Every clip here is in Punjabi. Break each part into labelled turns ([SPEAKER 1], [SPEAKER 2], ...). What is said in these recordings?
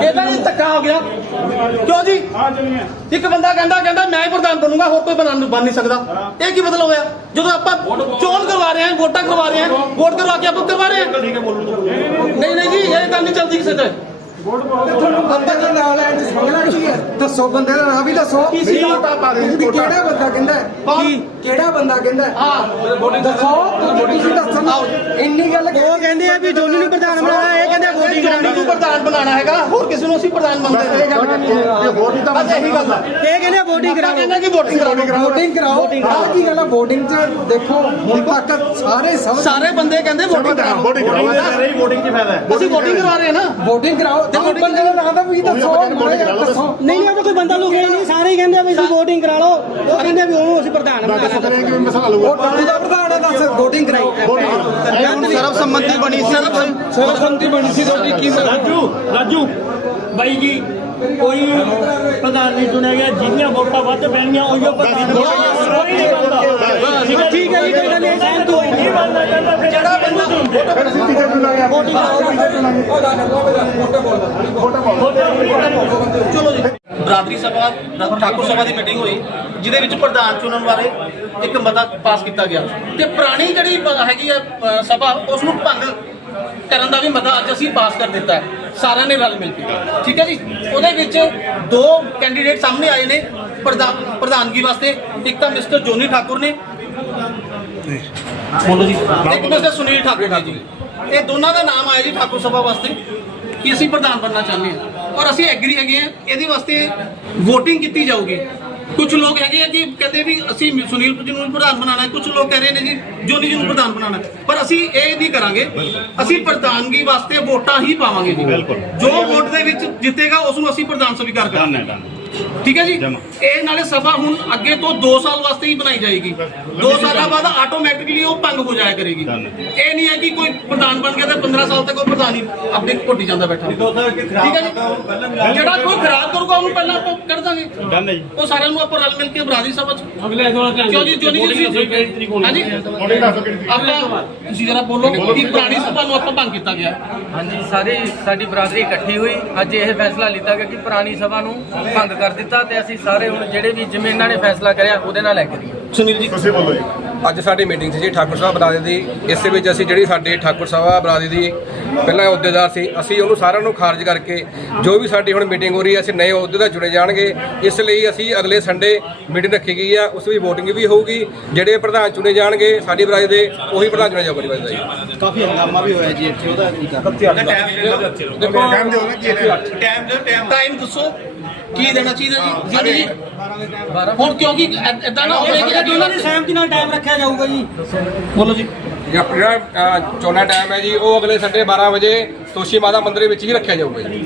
[SPEAKER 1] ਇਹ ਤਾਂ ਇਹ ਧੱਕਾ ਹੋ ਗਿਆ। ਕਿਉਂ ਜੀ?
[SPEAKER 2] ਆ ਚਲੀਏ
[SPEAKER 1] ਇੱਕ ਬੰਦਾ ਕਹਿੰਦਾ ਕਹਿੰਦਾ ਮੈਂ ਹੀ ਪ੍ਰਧਾਨ ਬਣੂੰਗਾ ਹੋਰ ਕੋਈ ਬਣ ਬਣ ਨਹੀਂ ਸਕਦਾ। ਇਹ ਕੀ ਮਤਲਬ ਹੋਇਆ? ਜਦੋਂ ਆਪਾਂ ਚੋਣ ਕਰਵਾ ਰਹੇ ਹਾਂ ਵੋਟਾਂ ਕਰਵਾ ਰਹੇ ਹਾਂ ਵੋਟ ਕਰਵਾ ਕੇ ਆਪਾਂ ਕਰਵਾ ਰਹੇ ਹਾਂ। ਨਹੀਂ ਨਹੀਂ ਜੀ ਇਹ ਗੱਲ ਨਹੀਂ ਚੱਲਦੀ ਕਿਸੇ ਤੇ।
[SPEAKER 3] ਤੁਹਾਨੂੰ ਬੰਦੇ ਦਾ ਨਾਂ ਲੈਣ ਦੀ ਸਮਝਣਾ ਕੀ ਹੈ? ਦੱਸੋ ਬੰਦੇ ਦਾ ਨਾਂ ਵੀ ਦੱਸੋ।
[SPEAKER 1] ਕੀ ਸੀ?
[SPEAKER 3] ਵੀ ਕਿਹੜਾ ਬੰਦਾ ਕਹਿੰਦਾ ਹੈ?
[SPEAKER 1] ਕੌਣ?
[SPEAKER 3] ਕਿਹੜਾ ਬੰਦਾ ਕਹਿੰਦਾ ਹੈ?
[SPEAKER 1] ਹਾਂ
[SPEAKER 3] ਦੱਸੋ ਤੁਸੀਂ ਦੱਸੋ ਇੰਨੀ ਗੱਲ
[SPEAKER 4] ਉਹ ਕਹਿੰਦੇ ਆ ਵੀ ਜੋਨੀ ਨੂੰ ਪ੍ਰਧਾਨ ਬਣਾਇਆ ਇਹ ਕਹਿੰਦੇ ਵੋਟਿੰਗ
[SPEAKER 1] ਜੋਨੀ ਨੂੰ ਪ੍ਰਧਾਨ ਬਣਾਉਣਾ ਹੈਗਾ ਹੋਰ ਕਿਸੇ ਨੂੰ ਅਸੀਂ ਪ੍ਰਧਾਨ ਮੰਨਦੇ ਹਾਂ।
[SPEAKER 2] ਹੋਰ ਨਹੀਂ ਤਾਂ
[SPEAKER 1] ਬਸ ਇਹੀ ਗੱਲ ਆ
[SPEAKER 4] ਇਹ ਕਹਿੰਦੇ ਵੋਟਿੰਗ ਕਰਾਓ।
[SPEAKER 1] ਕਹਿੰਦੇ ਕਿ ਵੋਟਿੰਗ ਕਰਾਓ।
[SPEAKER 3] VOTING ਕਰਾਓ। ਆਹ ਕੀ ਗੱਲ ਹੈ? VOTING 'ਚ ਦੇਖੋ ਹੁਣ ਤੱਕ ਸਾਰੇ ਸਭ
[SPEAKER 1] ਸਾਰੇ ਬੰਦੇ ਕਹਿੰਦੇ ਵੋਟਿੰਗ ਕਰਾਓ।
[SPEAKER 2] ਵੋਟਿੰਗ ਕਰਾਓ। ਵੋਟਿੰਗ 'ਚ ਫਾਇਦਾ ਹੈ।
[SPEAKER 1] ਅਸੀਂ ਵੋਟਿੰਗ ਕਰਵਾ ਰਹੇ ਹਾਂ ਨਾ।
[SPEAKER 3] VOTING ਕਰਾਓ।
[SPEAKER 1] Voting
[SPEAKER 3] ਬੰਦੇ ਦਾ ਨਾਂ ਤਾਂ ਵੀ ਦੱਸੋ ਦੱਸੋ।
[SPEAKER 4] ਨਹੀਂ ਨਹੀਂ ਉਹ ਤਾਂ ਕੋਈ ਬੰਦਾ ਲੁਕਿਆ ਨਹੀਂ। ਸਾਰੇ ਹੀ ਕਹਿੰਦੇ ਆ ਵੀ ਤੁਸੀਂ ਵੋਟਿੰਗ ਕਰਾ ਲਓ। ਉਹ ਕਹਿੰਦੇ ਆ ਵੀ ਉਹਨੂੰ ਅਸੀਂ ਪ੍ਰਧਾਨ ਬਣਾਉਣਾ
[SPEAKER 2] ਕਿ ਮਸਲਾ
[SPEAKER 3] ਉਹ ਟੱਟੂ ਦਾ ਪ੍ਰਧਾਨ ਹੈ ਦੱਸ VOTIੰਗ ਕਰਾਈ
[SPEAKER 1] ਸਰਬ ਸੰਮਤੀ ਬਣੀ ਸਰਬ
[SPEAKER 3] ਸਰਬਸੰਮਤੀ ਬਣੀ ਸੀ ਤੁਹਾਡੀ ਕੀ
[SPEAKER 5] ਰਾਜੂ ਰਾਜੂ ਬਾਈ ਜੀ ਕੋਈ ਪ੍ਰਧਾਨ ਨਹੀਂ ਚੁਣਿਆ ਗਿਆ। ਜਿੰਨੀਆਂ ਵੋਟਾਂ ਵੱਧ ਪੈਣਗੀਆਂ ਉਹੀਓ ਪ੍ਰਧਾਨ ਕੋਈ ਨਹੀਂ ਬਣਦਾ।
[SPEAKER 4] ਠੀਕ ਹੈ ਜੀ ਕੋਈ ਗੱਲ ਨਹੀਂ
[SPEAKER 5] ਬਣਦਾ ਜਾਂਦਾ ਫਿਰ ਜਿਹੜਾ ਬੰਦਾ
[SPEAKER 2] ਫਿਰ ਅਸੀਂ ਤੀਜੇ ਚੁਣਾਂਗੇ ਵੋਟਿੰਗ
[SPEAKER 1] ਚਲੋ ਜੀ ਬਰਾਦਰੀ ਸਭਾ ਠਾਕੁਰ ਸਭਾ ਦੀ ਮੀਟਿੰਗ ਹੋਈ, ਜਿਹਦੇ ਵਿੱਚ ਪ੍ਰਧਾਨ ਚੁਣਨ ਬਾਰੇ ਇੱਕ ਮਤਾ ਪਾਸ ਕੀਤਾ ਗਿਆ। ਤੇ ਪੁਰਾਣੀ ਜਿਹੜੀ ਹੈਗੀ ਆ ਸਭਾ ਉਸ ਨੂੰ ਭੰਗ ਕਰਨ ਦਾ ਵੀ ਮਤਾ ਅੱਜ ਅਸੀਂ ਪਾਸ ਕਰ ਦਿੱਤਾ ਸਾਰਿਆਂ ਨੇ ਰਲ ਮਿਲ ਕੇ। ਠੀਕ ਹੈ ਜੀ? ਉਹਦੇ ਵਿੱਚ ਦੋ ਕੈਂਡੀਡੇਟ ਸਾਹਮਣੇ ਆਏ ਨੇ। ਪ੍ਰਧਾਨਗੀ ਵਾਸਤੇ ਇੱਕ ਤਾਂ ਮਿਸਟਰ ਜੋਨੀ ਠਾਕੁਰ ਨੇ। ਬੋਲੋ ਜੀ। ਇੱਕ ਮਿਸਟਰ ਸੁਨੀਲ ਠਾਕੁਰ ਜੀ। ਇਹ ਦੋਨਾਂ ਦਾ ਨਾਮ ਆਇਆ ਜੀ ਠਾਕੁਰ ਸਭਾ ਵਾਸਤੇ ਕਿ ਅਸੀਂ ਪ੍ਰਧਾਨ ਬਣਨਾ ਚਾਹੁੰਦੇ ਹਾਂ। ਔਰ ਅਸੀਂ ਐਗਰੀ ਹੈਗੇ ਹਾਂ ਇਹਦੇ ਵਾਸਤੇ VOTING ਕੀਤੀ ਜਾਊਗੀ। ਕੁਝ ਲੋਕ ਹੈਗੇ ਆ ਕਿ ਕਹਿੰਦੇ ਵੀ ਅਸੀਂ ਸੁਨੀਲ ਜੀ ਨੂੰ ਪ੍ਰਧਾਨ ਬਣਾਉਣਾ ਹੈ ਕੁਝ ਲੋਕ ਕਹਿ ਰਹੇ ਨੇ ਜੀ ਜੋਨੀ ਜੀ ਨੂੰ ਪ੍ਰਧਾਨ ਬਣਾਉਣਾ। ਪਰ ਅਸੀਂ ਇਹ ਨਹੀਂ ਕਰਾਂਗੇ। ਅਸੀਂ ਪ੍ਰਧਾਨਗੀ ਵਾਸਤੇ ਵੋਟਾਂ ਹੀ ਪਾਵਾਂਗੇ ਜੀ। ਜੋ ਵੋਟ ਦੇ ਵਿੱਚ ਜਿੱਤੇਗਾ ਉਸ ਨੂੰ ਅਸੀਂ ਪ੍ਰਧਾਨ ਸਵੀਕਾਰ ਕਰਾਂਗੇ। ਠੀਕ ਹੈ ਜੀ? ਇਹ ਨਾਲੇ ਸਭਾ ਹੁਣ ਅੱਗੇ ਤੋਂ 2 ਸਾਲ ਵਾਸਤੇ ਹੀ ਬਣਾਈ ਜਾਏਗੀ। 2 ਸਾਲਾਂ ਬਾਅਦ ਆਟੋਮੈਟਿਕਲੀ ਉਹ ਭੰਗ ਹੋ ਜਾਇਆ ਕਰੇਗੀ। ਇਹ ਨਹੀਂ ਹੈ ਕਿ ਕੋਈ ਪ੍ਰਧਾਨ ਬਣ ਗਿਆ ਤੇ 15 ਸਾਲ ਤੱਕ ਉਹ ਪ੍ਰਧਾਨ ਹੀ ਆਪਣੇ ਘੋਟੀ ਜਾਂਦਾ ਬੈਠਾ ਠੀਕ ਹੈ ਜੀ? ਜਿਹੜਾ ਕੋਈ ਖਰਾਬ ਕਰੂਗਾ ਉਹਨੂੰ ਪਹਿਲਾਂ ਆਪਾਂ ਕੱਢ ਦਾਂਗੇ। ਉਹ ਸਾਰਿਆਂ ਨੂੰ ਆਪਾਂ ਰਲ ਮਿਲ ਕੇ ਬਰਾਦਰੀ ਸਭਾ ਚ।
[SPEAKER 5] ਅਗਲੇ ਐਤਵਾਰ
[SPEAKER 1] ਕਿਉਂ ਜੀ? ਜੋਨੀ ਜੀ? ਤੁਸੀਂ ਹਾਂਜੀ।
[SPEAKER 2] ਵੋਟਿੰਗ ਦੱਸੋ ਕਿਹੜੀ
[SPEAKER 1] ਆਪਾਂ ਤੁਸੀਂ ਜਰਾ ਬੋਲੋ ਕਿ ਪੁਰਾਣੀ ਸਭਾ ਨੂੰ ਆਪਾਂ ਭੰਗ ਕੀਤਾ ਗਿਆ।
[SPEAKER 6] ਹਾਂਜੀ ਸਾਰੀ ਸਾਡੀ ਬਰਾਦਰੀ ਇਕੱਠੀ ਹੋਈ। ਅੱਜ ਇਹ ਫੈਸਲਾ ਲਿੱਤਾ ਗਿਆ ਕਿ ਪੁਰਾਣੀ ਸਭਾ ਨੂੰ ਭੰਗ ਕਰ ਦਿੱਤਾ ਤੇ ਅਸੀਂ ਸਾਰੇ ਹੁਣ ਜਿਹੜੇ ਵੀ ਜਿਵੇਂ ਇਹਨਾਂ ਨੇ ਫੈਸਲਾ ਕਰਿਆ ਉਹਦੇ ਨਾਲ ਐਗਰੀ
[SPEAKER 1] ਸੁਨੀਲ ਜੀ
[SPEAKER 2] ਤੁਸੀਂ ਬੋਲੋ ਜੀ।
[SPEAKER 7] ਅੱਜ ਸਾਡੀ ਮੀਟਿੰਗ ਸੀ ਜੀ ਠਾਕੁਰ ਸਾਹਿਬ ਬਰਾਦਰੀ ਦੀ ਇਸ ਦੇ ਵਿੱਚ ਅਸੀਂ ਜਿਹੜੀ ਸਾਡੇ ਠਾਕੁਰ ਸਾਹਿਬ ਬਰਾਦਰੀ ਦੀ ਪਹਿਲਾਂ ਅਹੁਦੇਦਾਰ ਸੀ। ਅਸੀਂ ਉਹਨੂੰ ਸਾਰਿਆਂ ਨੂੰ ਖਾਰਜ ਕਰਕੇ ਜੋ ਵੀ ਸਾਡੀ ਹੁਣ ਮੀਟਿੰਗ ਹੋ ਰਹੀ ਹੈ ਅਸੀਂ ਨਏ ਅਹੁਦੇਦਾਰ ਚੁਣੇ ਜਾਣਗੇ। ਇਸ ਲਈ ਅਸੀਂ ਅਗਲੇ ਸੰਡੇ ਮੀਟਿੰਗ ਰੱਖੀ ਗਈ ਆ। ਉਸ ਵਿੱਚ VOTING ਵੀ ਹੋਊਗੀ। ਜਿਹੜੇ ਪ੍ਰਧਾਨ ਚੁਣੇ ਜਾਣਗੇ ਸਾਡੀ ਬਰਾਦਰੀ ਦੇ ਉਹੀ ਪ੍ਰਧਾਨ ਚੁਣੇ ਜਾਊਗਾ ਬਰਾਦਰੀ ਦਾ। ਜੀ
[SPEAKER 4] ਕਾਫੀ ਹੰਗਾਮਾ ਵੀ ਹੋਇਆ ਜੀ ਇੱਥੇ ਉਹਦਾ ਕੀ ਕਰ
[SPEAKER 2] ਟਾਈਮ ਦਿਓ ਨਾ ਕੀ ਹੈ
[SPEAKER 1] ਟਾਈਮ ਦਿਓ ਟਾਈਮ ਟਾਈਮ ਦੱਸੋ। ਕੀ ਦੇਣਾ ਚਾਹੀਦਾ ਜੀ? ਜੀ। ਹੁਣ ਕਿਉਂਕਿ ਇਦਾਂ ਨਾ ਹੋਵੇ ਕਿ
[SPEAKER 4] ਉਹਨਾਂ ਦੀ ਸਹਿਮਤੀ ਨਾਲ ਟਾਈਮ ਰੱਖਿਆ ਜਾਊਗਾ ਜੀ।
[SPEAKER 1] ਬੋਲੋ ਜੀ।
[SPEAKER 7] ਜਿਹੜਾ ਚੋਣਾਂ ਟਾਈਮ ਹੈ ਜੀ ਉਹ ਅਗਲੇ ਸੰਡੇ 12 ਵਜੇ ਤੋਸ਼ੀ ਮਾਤਾ ਮੰਦਿਰ ਵਿੱਚ ਹੀ ਰੱਖਿਆ ਜਾਊਗਾ ਜੀ।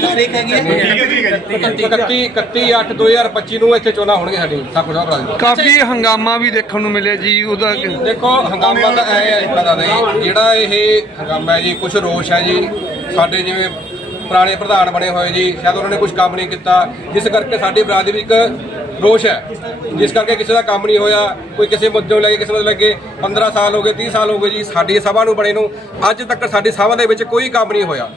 [SPEAKER 1] ਤਾਰੀਖ ਹੈਗੀ ਹੈ।
[SPEAKER 2] ਠੀਕ ਹੈ ਠੀਕ ਹੈ ਜੀ।
[SPEAKER 7] 31 31 8 2025 ਨੂੰ ਇੱਥੇ ਚੋਣਾਂ ਹੋਣਗੀਆਂ ਸਾਡੀ ਠਾਕੁਰ ਸਾਹਿਬ ਦੀ
[SPEAKER 8] ਕਾਫੀ ਹੰਗਾਮਾ ਵੀ ਦੇਖਣ ਨੂੰ ਮਿਲਿਆ ਜੀ ਉਹਦਾ
[SPEAKER 7] ਦੇਖੋ ਹੰਗਾਮਾ ਤਾਂ ਇਹ ਹੈ ਦੱਸਦਾ ਜੀ ਜਿਹੜਾ ਇਹ ਹੰਗਾਮਾ ਹੈ ਜੀ ਕੁਝ ਰੋਸ਼ ਹੈ ਜੀ ਸਾਡੇ ਜਿਵੇਂ ਪੁਰਾਣੇ ਪ੍ਰਧਾਨ ਬਣੇ ਹੋਏ ਜੀ, ਸ਼ਾਇਦ ਉਹਨਾਂ ਨੇ ਕੁਝ ਕੰਮ ਨਹੀਂ ਕੀਤਾ। ਜਿਸ ਕਰਕੇ ਸਾਡੀ ਬਰਾਦਰੀ ਵਿੱਚ ਇੱਕ ਰੋਸ਼ ਹੈ। ਜਿਸ ਕਰਕੇ ਕਿਸੇ ਦਾ ਕੰਮ ਨਹੀਂ ਹੋਇਆ ਕੋਈ ਕਿਸੇ ਮੁੱਦੇ ਨੂੰ ਲੈ ਕੇ ਕਿਸੇ ਨੂੰ ਲੈ ਕੇ 15 ਸਾਲ ਹੋ ਗਏ 30 ਸਾਲ ਹੋ ਗਏ ਜੀ ਸਾਡੀ ਸਭਾ ਨੂੰ ਬਣੇ ਨੂੰ ਅੱਜ ਤੱਕ ਸਾਡੀ ਸਭਾ ਦੇ ਵਿੱਚ ਕੋਈ ਕੰਮ ਨਹੀਂ ਹੋਇਆ।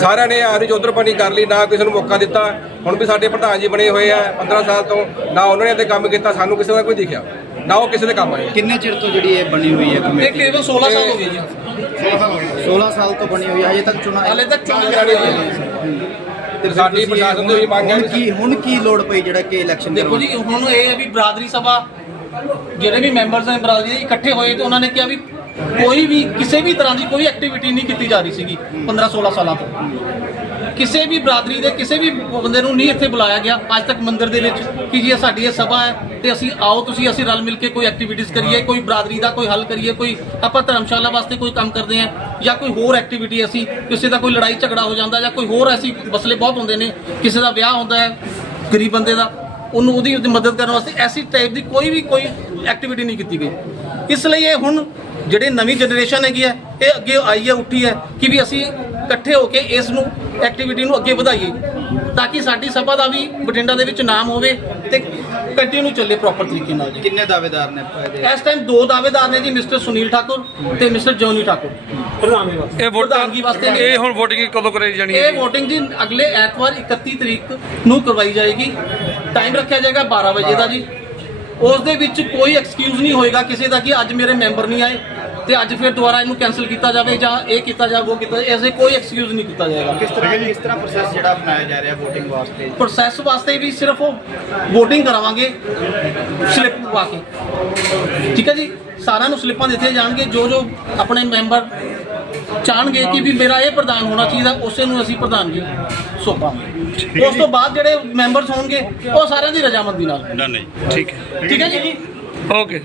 [SPEAKER 7] ਸਾਰਿਆਂ ਨੇ ਆਰੀ ਚੌਧਰਪਣੀ ਕਰ ਲਈ ਨਾ ਕਿਸੇ ਨੂੰ ਮੌਕਾ ਦਿੱਤਾ। ਹੁਣ ਵੀ ਸਾਡੇ ਪ੍ਰਧਾਨ ਜੀ ਬਣੇ ਹੋਏ ਆ 15 ਸਾਲ ਤੋਂ ਨਾ ਉਹਨਾਂ ਨੇ ਤੇ ਕੰਮ ਕੀਤਾ ਸਾਨੂੰ ਕਿਸੇ ਦਾ ਕੋਈ ਦਿਖਿਆ। ਨਾ ਉਹ ਕਿਸੇ ਦੇ ਕੰਮ ਆਏ।
[SPEAKER 4] ਕਿੰਨੇ ਚਿਰ ਤੋਂ ਜਿਹੜੀ ਇਹ ਬਣੀ ਹੋਈ ਹੈ
[SPEAKER 1] ਇਹ
[SPEAKER 4] ਕਮੇਟੀ?
[SPEAKER 1] ਕੇਵਲ 16 ਸਾਲ ਹੋ ਗਏ ਜੀ।
[SPEAKER 4] 16 ਸਾਲ ਤੋਂ ਬਣੀ ਹੋਈ ਹੈ ਹਜੇ ਤੱਕ ਚੁਣਾ
[SPEAKER 1] ਹਲੇ ਤੱਕ ਚੋਣ
[SPEAKER 7] ਤੇ ਸਾਡੀ ਪ੍ਰਸ਼ਾਸਨ ਤੋਂ ਵੀ ਮੰਗ ਹੈ
[SPEAKER 4] ਹੁਣ
[SPEAKER 7] ਵੀ
[SPEAKER 4] ਕੀ ਹੁਣ ਕੀ ਲੋੜ ਪਈ ਜਿਹੜਾ ਕਿ ਇਲੈਕਸ਼ਨ
[SPEAKER 1] ਦੇਖੋ ਜੀ ਹੁਣ ਇਹ ਹੈ ਵੀ ਬਰਾਦਰੀ ਸਭਾ ਜਿਹੜੇ ਵੀ ਮੈਂਬਰਸ ਨੇ ਬਰਾਦਰੀ ਦੇ ਇਕੱਠੇ ਹੋਏ ਤੇ ਉਹਨਾਂ ਨੇ ਕਿਹਾ ਵੀ ਕੋਈ ਵੀ ਕਿਸੇ ਵੀ ਤਰ੍ਹਾਂ ਦੀ ਕੋਈ ਐਕਟੀਵਿਟੀ ਨਹੀਂ ਕੀਤੀ ਜਾ ਰਹੀ ਸੀਗੀ 15 16 ਸਾਲਾਂ ਤੋਂ। ਕਿਸੇ ਵੀ ਬਰਾਦਰੀ ਦੇ ਕਿਸੇ ਵੀ ਬੰਦੇ ਨੂੰ ਨਹੀਂ ਇੱਥੇ ਬੁਲਾਇਆ ਗਿਆ। ਅੱਜ ਤੱਕ ਮੰਦਿਰ ਦੇ ਵਿੱਚ ਕਿ ਜੀ ਇਹ ਸਾਡੀ ਇਹ ਸਭਾ ਹੈ ਤੇ ਅਸੀਂ ਆਓ, ਤੁਸੀਂ ਅਸੀਂ ਰਲ ਮਿਲ ਕੇ ਕੋਈ ਐਕਟੀਵਿਟੀਜ਼ ਕਰੀਏ, ਕੋਈ ਬਰਾਦਰੀ ਦਾ ਕੋਈ ਹੱਲ ਕਰੀਏ, ਕੋਈ ਆਪਾਂ ਧਰਮਸ਼ਾਲਾ ਵਾਸਤੇ ਕੋਈ ਕੰਮ ਕਰਦੇ ਹਾਂ ਜਾਂ ਕੋਈ ਹੋਰ ਐਕਟੀਵਿਟੀ ਅਸੀਂ, ਕਿਸੇ ਦਾ ਕੋਈ ਲੜਾਈ ਝਗੜਾ ਹੋ ਜਾਂਦਾ ਜਾਂ ਕੋਈ ਹੋਰ ਐਸੀ ਮਸਲੇ ਬਹੁਤ ਹੁੰਦੇ ਨੇ, ਕਿਸੇ ਦਾ ਵਿਆਹ ਹੁੰਦਾ ਹੈ ਗਰੀਬ ਬੰਦੇ ਦਾ, ਉਹਨੂੰ ਉਹਦੀ ਉਹਦੀ ਮਦਦ ਕਰਨ ਵਾਸਤੇ ਐਸੀ ਟਾਈਪ ਦੀ ਕੋਈ ਵੀ ਕੋਈ ਐਕਟੀਵਿਟੀ ਨਹੀਂ ਕੀਤੀ ਗਈ। ਇਸ ਲਈ ਇਹ ਹੁਣ ਜਿਹੜੇ ਨਵੀਂ ਜਨਰੇਸ਼ਨ ਹੈਗੀ ਹੈ, ਇਹ ਅੱਗੇ ਆਈ ਹੈ, ਉੱਠੀ ਹੈ ਕਿ ਵੀ ਅਸੀਂ ਇਕੱਠੇ ਹੋ ਕੇ ਇਸ ਨੂੰ ਐਕਟੀਵਿਟੀ ਨੂੰ ਅੱਗੇ ਵਧਾਈਏ ਤਾਂ ਕਿ ਸਾਡੀ ਸਭਾ ਦਾ ਵੀ ਬਠਿੰਡਾ ਦੇ ਵਿੱਚ ਨਾਮ ਹੋਵੇ ਤੇ ਕੰਟੀਨਿਊ ਚੱਲੇ ਪ੍ਰੋਪਰ ਤਰੀਕੇ ਨਾਲ। ਜੀ
[SPEAKER 9] ਕਿੰਨੇ ਦਾਅਵੇਦਾਰ ਨੇ ਇਹਦੇ?
[SPEAKER 1] ਇਸ ਟਾਈਮ ਦੋ ਦਾਅਵੇਦਾਰ ਨੇ ਜੀ ਮਿਸਟਰ ਸੁਨੀਲ ਠਾਕੁਰ ਤੇ ਮਿਸਟਰ ਜੋਨੀ ਠਾਕੁਰ।
[SPEAKER 8] ਇਹ
[SPEAKER 1] ਪ੍ਰਧਾਨਗੀ ਵਾਸਤੇ।
[SPEAKER 8] ਇਹ ਹੁਣ VOTING ਕਦੋਂ ਕਰਾਈ ਜਾਣੀ ਹੈ
[SPEAKER 1] ਇਹ VOTING ਜੀ ਅਗਲੇ ਐਤਵਾਰ 31 ਤਰੀਕ ਨੂੰ ਕਰਵਾਈ ਜਾਏਗੀ। ਟਾਈਮ ਰੱਖਿਆ ਜਾਏਗਾ 12 ਵਜੇ ਦਾ ਜੀ। ਉਸ ਦੇ ਵਿੱਚ ਕੋਈ ਐਕਸਕਿਊਜ਼ ਨਹੀਂ ਹੋਏਗਾ ਕਿਸੇ ਦਾ ਕਿ ਅੱਜ ਮੇਰੇ ਮੈਂਬਰ ਨਹੀਂ ਆਏ। ਤੇ ਅੱਜ ਫਿਰ ਦੁਬਾਰਾ ਇਹਨੂੰ ਕੈਨਸਲ ਕੀਤਾ ਜਾਵੇ ਜਾਂ ਇਹ ਕੀਤਾ ਜਾਵੇ ਉਹ ਕੀਤਾ। ਐਸੇ ਕੋਈ ਐਕਸਕਿਊਜ਼ ਨਹੀਂ ਕੀਤਾ ਜਾਏਗਾ।
[SPEAKER 9] ਕਿਸ ਤਰ੍ਹਾਂ ਕਿਸ ਤਰ੍ਹਾਂ ਪ੍ਰੋਸੈਸ ਜਿਹੜਾ ਅਪਣਾਇਆ ਜਾ ਰਿਹਾ VOTING ਵਾਸਤੇ?
[SPEAKER 1] ਪ੍ਰੋਸੈਸ ਵਾਸਤੇ ਵੀ ਸਿਰਫ ਉਹ VOTING ਕਰਾਵਾਂਗੇ ਸਲਿੱਪ ਪਾ ਕੇ। ਠੀਕ ਹੈ ਜੀ? ਸਾਰਿਆਂ ਨੂੰ ਸਲਿੱਪਾਂ ਦਿੱਤੀਆਂ ਜਾਣਗੇ ਜੋ ਜੋ ਆਪਣੇ ਮੈਂਬਰ ਚਾਹਣਗੇ ਕਿ ਵੀ ਮੇਰਾ ਇਹ ਪ੍ਰਧਾਨ ਹੋਣਾ ਚਾਹੀਦਾ ਉਸੇ ਨੂੰ ਅਸੀਂ ਪ੍ਰਧਾਨਗੀ ਸੌਂਪਾਂਗੇ। ਉਸ ਤੋਂ ਬਾਅਦ ਜਿਹੜੇ ਮੈਂਬਰਸ ਹੋਣਗੇ ਉਹ ਸਾਰਿਆਂ ਦੀ ਰਜਾਮੰਦੀ ਨਾਲ।
[SPEAKER 8] ਠੀਕ ਹੈ।
[SPEAKER 1] ਠੀਕ ਹੈ ਜੀ?
[SPEAKER 8] ਓਕੇ।